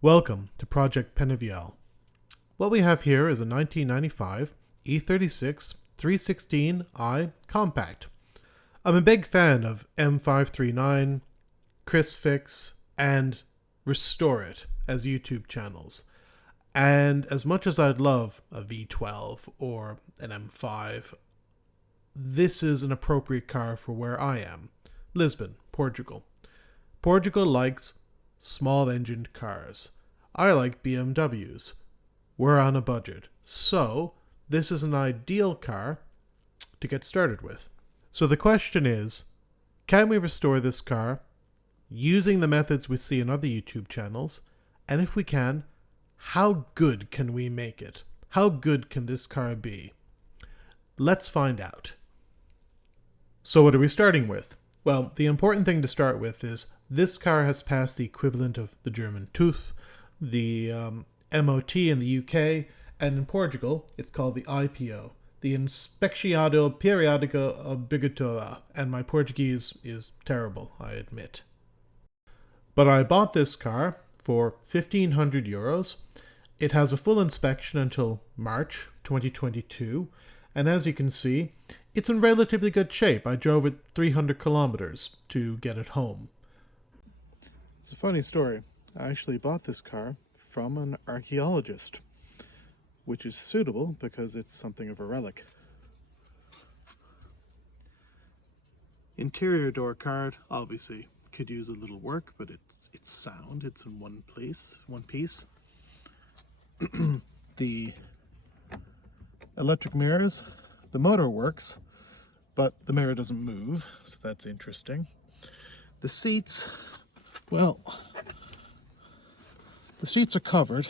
Welcome to Project Penafiel. What we have here is a 1995 e36 316i compact. I'm a big fan of M539, Chrisfix, and Restore It as YouTube channels. And as much as I'd love a V12 or an M5, this is an appropriate car for where I am. Lisbon, Portugal. Portugal likes small-engined cars. I like BMWs. We're on a budget, so this is an ideal car to get started with. So the question is, can we restore this car using the methods we see in other YouTube channels? And if we can, how good can we make it? How good can this car be? Let's find out. So what are we starting with? Well, the important thing to start with is this car has passed the equivalent of the German tooth, the MOT in the UK, and in Portugal it's called the IPO, the Inspeção Periódica Obrigatória, and my Portuguese is terrible, I admit. But I bought this car for €1,500. It has a full inspection until March 2022, and as you can see, it's in relatively good shape. I drove it 300 kilometers to get it home. It's a funny story. I actually bought this car from an archaeologist, which is suitable because it's something of a relic. Interior door card, obviously, could use a little work, but it's sound. It's in one piece. The electric mirrors, the motor works, but the mirror doesn't move, so that's interesting. The seats, well, the seats are covered,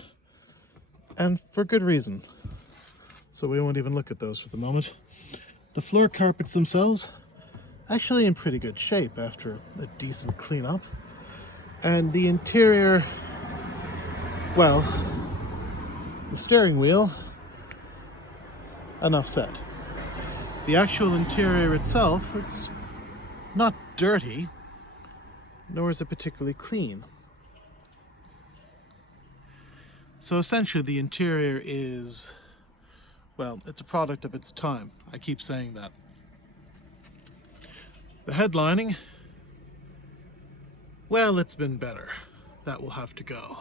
and for good reason, so we won't even look at those for the moment. The floor carpets themselves, actually in pretty good shape after a decent cleanup. And the interior, well, the steering wheel, enough said. The actual interior itself, it's not dirty, nor is it particularly clean. So essentially the interior is, well, it's a product of its time. I keep saying that. The headlining, well, it's been better. That will have to go.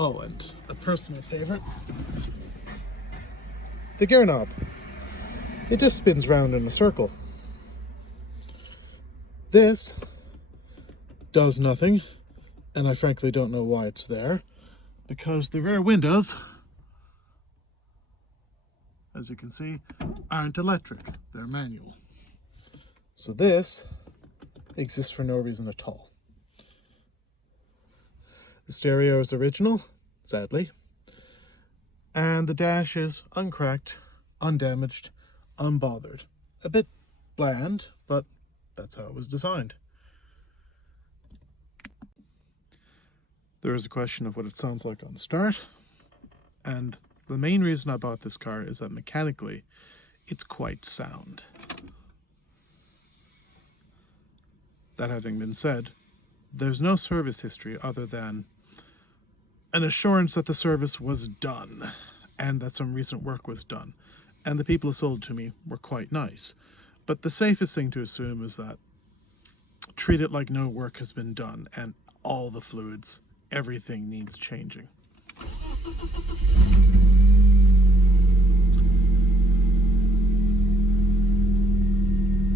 Oh, and a personal favorite, the gear knob. It just spins round in a circle. This does nothing, and I frankly don't know why it's there, because the rear windows, as you can see, aren't electric, they're manual. So this exists for no reason at all. The stereo is original, sadly, and the dash is uncracked, undamaged, unbothered. A bit bland, but that's how it was designed. There is a question of what it sounds like on start, and the main reason I bought this car is that mechanically it's quite sound. That having been said, there's no service history other than an assurance that the service was done and that some recent work was done, and the people who sold to me were quite nice. But the safest thing to assume is that treat it like no work has been done, and all the fluids, everything needs changing.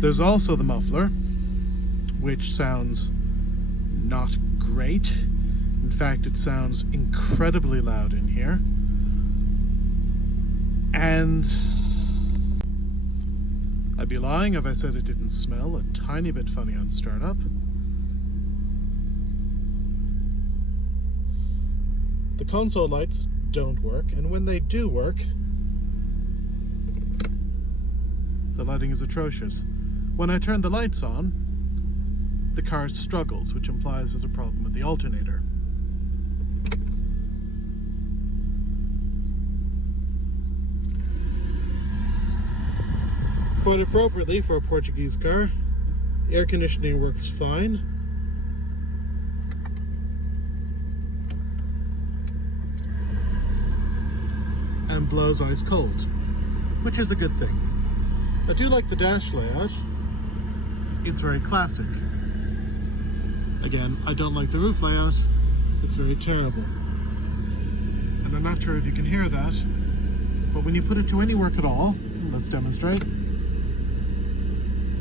There's also the muffler, which sounds not great. In fact, it sounds incredibly loud in here. And I'd be lying if I said it didn't smell a tiny bit funny on startup. The console lights don't work, and when they do work, the lighting is atrocious. When I turn the lights on, the car struggles, which implies there's a problem with the alternator. Quite appropriately for a Portuguese car, The air conditioning works fine. And blows ice cold, which is a good thing. I do like the dash layout. It's very classic. Again, I don't like the roof layout. It's very terrible. And I'm not sure if you can hear that, but when you put it to any work at all, let's demonstrate,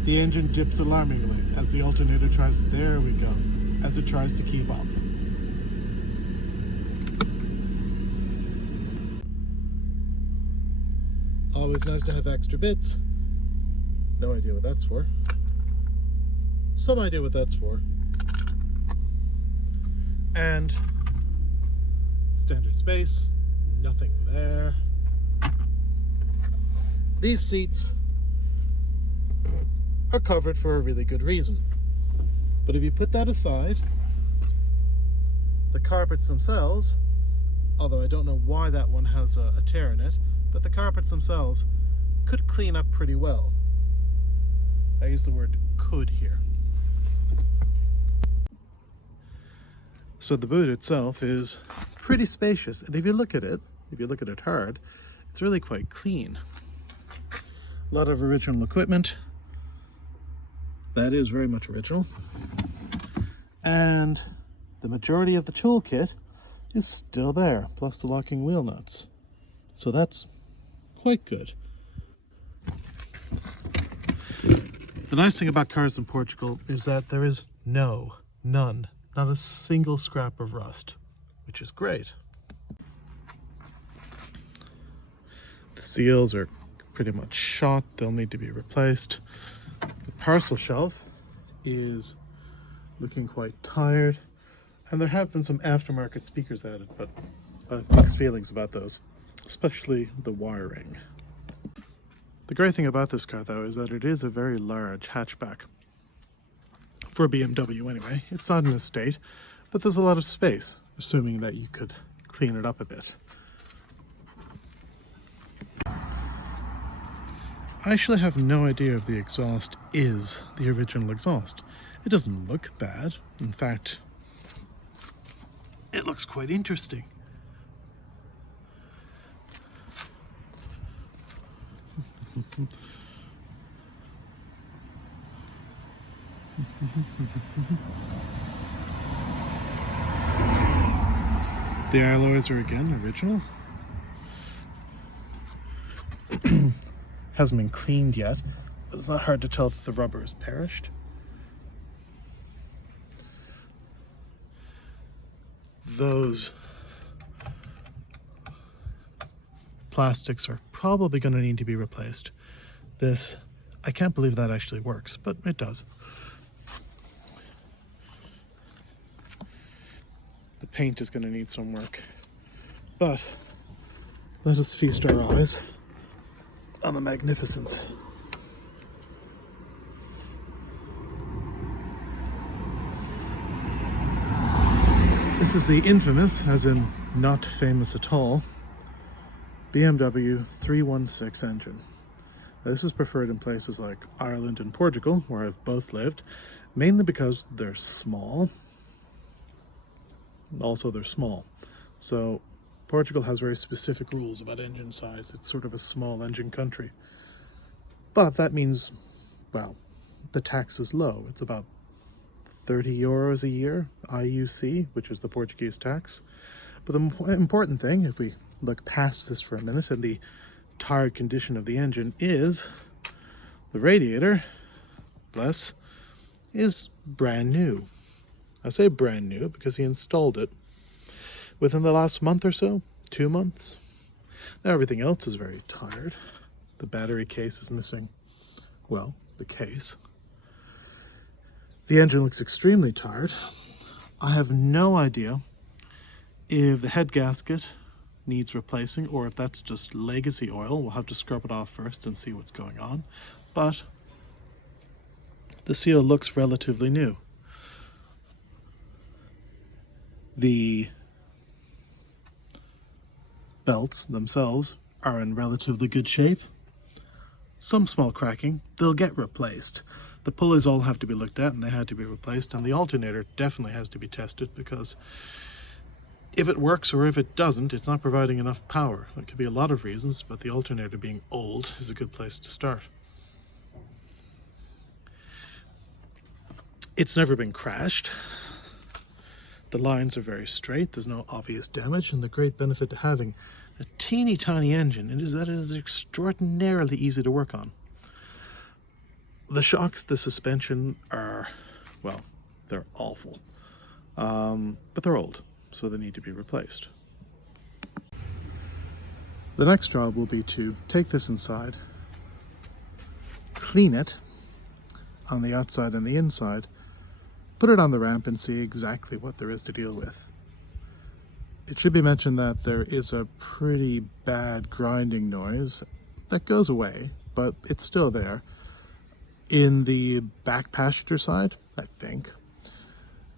the engine dips alarmingly as the alternator tries, there we go, as it tries to keep up. Always nice to have extra bits. No idea what that's for. Some idea what that's for. And standard space, nothing there. These seats are covered for a really good reason. But if you put that aside, the carpets themselves, although I don't know why that one has a tear in it, but the carpets themselves could clean up pretty well. I use the word could here. So the boot itself is pretty spacious, and if you look at it hard, it's really quite clean. A lot of original equipment. That is very much original. And the majority of the toolkit is still there, plus the locking wheel nuts. So that's quite good. The nice thing about cars in Portugal is that there is none, not a single scrap of rust, which is great. The seals are pretty much shot, they'll need to be replaced. The parcel shelf is looking quite tired, and there have been some aftermarket speakers added, but I have mixed feelings about those, especially the wiring. The great thing about this car, though, is that it is a very large hatchback. For a BMW anyway. It's not an estate, but there's a lot of space, assuming that you could clean it up a bit. I actually have no idea if the exhaust is the original exhaust. It doesn't look bad. In fact, it looks quite interesting. The alloys are again original. Hasn't been cleaned yet, but it's not hard to tell that the rubber has perished. Those plastics are probably going to need to be replaced. This, I can't believe that actually works, but it does. The paint is going to need some work, but let us feast our eyes on the magnificence. This is the infamous, as in not famous at all, BMW 316 engine. This is preferred in places like Ireland and Portugal, where I've both lived, mainly because they're small. Also, they're small. So Portugal has very specific rules about engine size. It's sort of a small engine country. But that means, well, the tax is low. It's about 30 euros a year, IUC, which is the Portuguese tax. But the important thing, if we look past this for a minute, and the tired condition of the engine, is the radiator, bless, is brand new. I say brand new because he installed it within the last month or so, 2 months. Now everything else is very tired. The battery case is missing, well, the case. The engine looks extremely tired. I have no idea if the head gasket needs replacing or if that's just legacy oil. We'll have to scrub it off first and see what's going on. But the seal looks relatively new. The belts themselves are in relatively good shape. Some small cracking, they'll get replaced. The pulleys all have to be looked at and they had to be replaced, and the alternator definitely has to be tested, because if it works or if it doesn't, it's not providing enough power. There could be a lot of reasons, but the alternator being old is a good place to start. It's never been crashed. The lines are very straight, there's no obvious damage, and the great benefit to having a teeny tiny engine is that it is extraordinarily easy to work on. The shocks, the suspension are, well, they're awful. But they're old, so they need to be replaced. The next job will be to take this inside, clean it on the outside and the inside, put it on the ramp and see exactly what there is to deal with. It should be mentioned that there is a pretty bad grinding noise that goes away, but it's still there in the back passenger side, I think,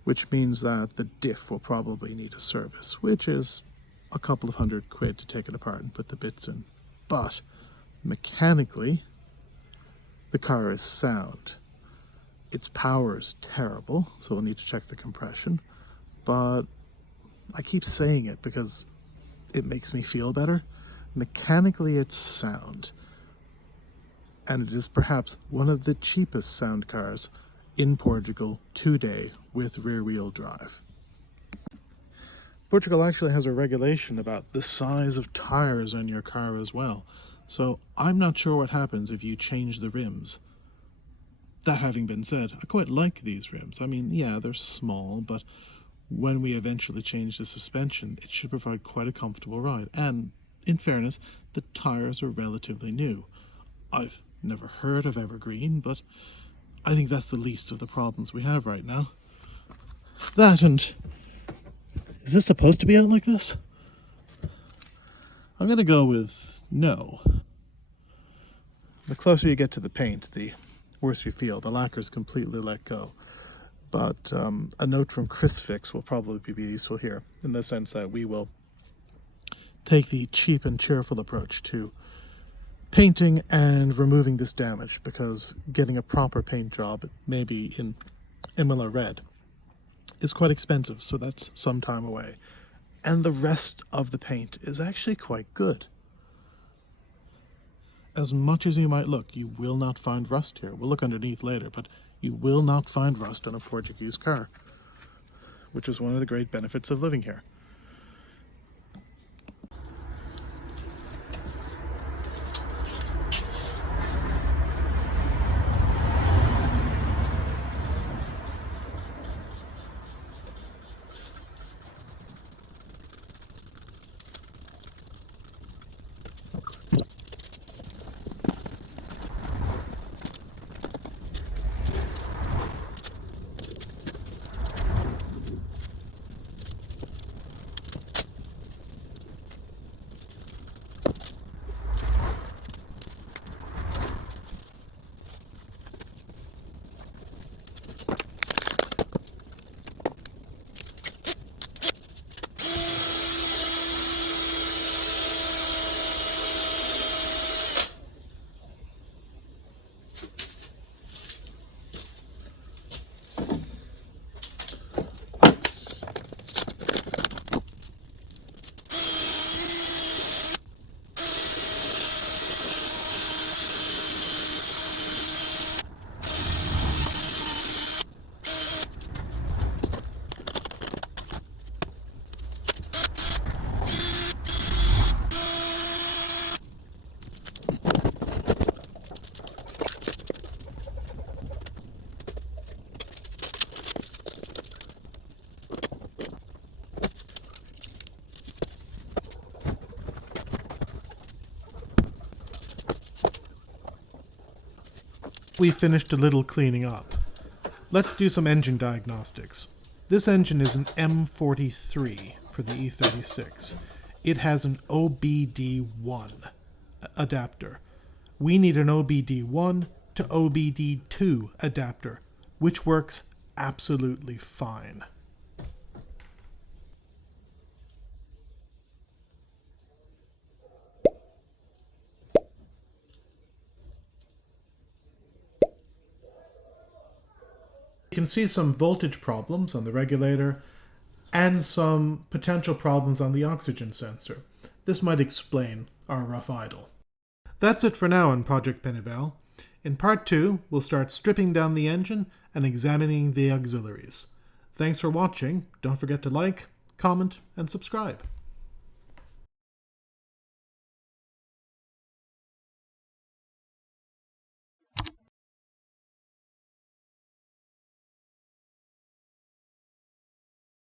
which means that the diff will probably need a service, which is a couple of £100 to take it apart and put the bits in. But mechanically, the car is sound. Its power is terrible, so we'll need to check the compression, but I keep saying it because it makes me feel better. Mechanically, it's sound, and it is perhaps one of the cheapest sound cars in Portugal today with rear-wheel drive. Portugal actually has a regulation about the size of tires on your car as well, so I'm not sure what happens if you change the rims. That having been said, I quite like these rims. I mean, yeah, they're small, but when we eventually change the suspension, it should provide quite a comfortable ride. And in fairness, the tires are relatively new. I've never heard of Evergreen, but I think that's the least of the problems we have right now. That and... is this supposed to be out like this? I'm gonna go with no. The closer you get to the paint, the worse you feel. The lacquer's completely let go. But a note from Chrisfix will probably be useful here, in the sense that we will take the cheap and cheerful approach to painting and removing this damage, because getting a proper paint job, maybe in Imola Red, is quite expensive, so that's some time away. And the rest of the paint is actually quite good. As much as you might look, you will not find rust here. We'll look underneath later, but you will not find rust on a Portuguese car, which is one of the great benefits of living here. We finished a little cleaning up. Let's do some engine diagnostics. This engine is an M43 for the e36. It has an OBD1 adapter. We need an OBD1 to OBD2 adapter, which works absolutely fine. You can see some voltage problems on the regulator and some potential problems on the oxygen sensor. This might explain our rough idle. That's it for now on Project Penafiel. In part 2, we'll start stripping down the engine and examining the auxiliaries. Thanks for watching. Don't forget to like, comment, and subscribe.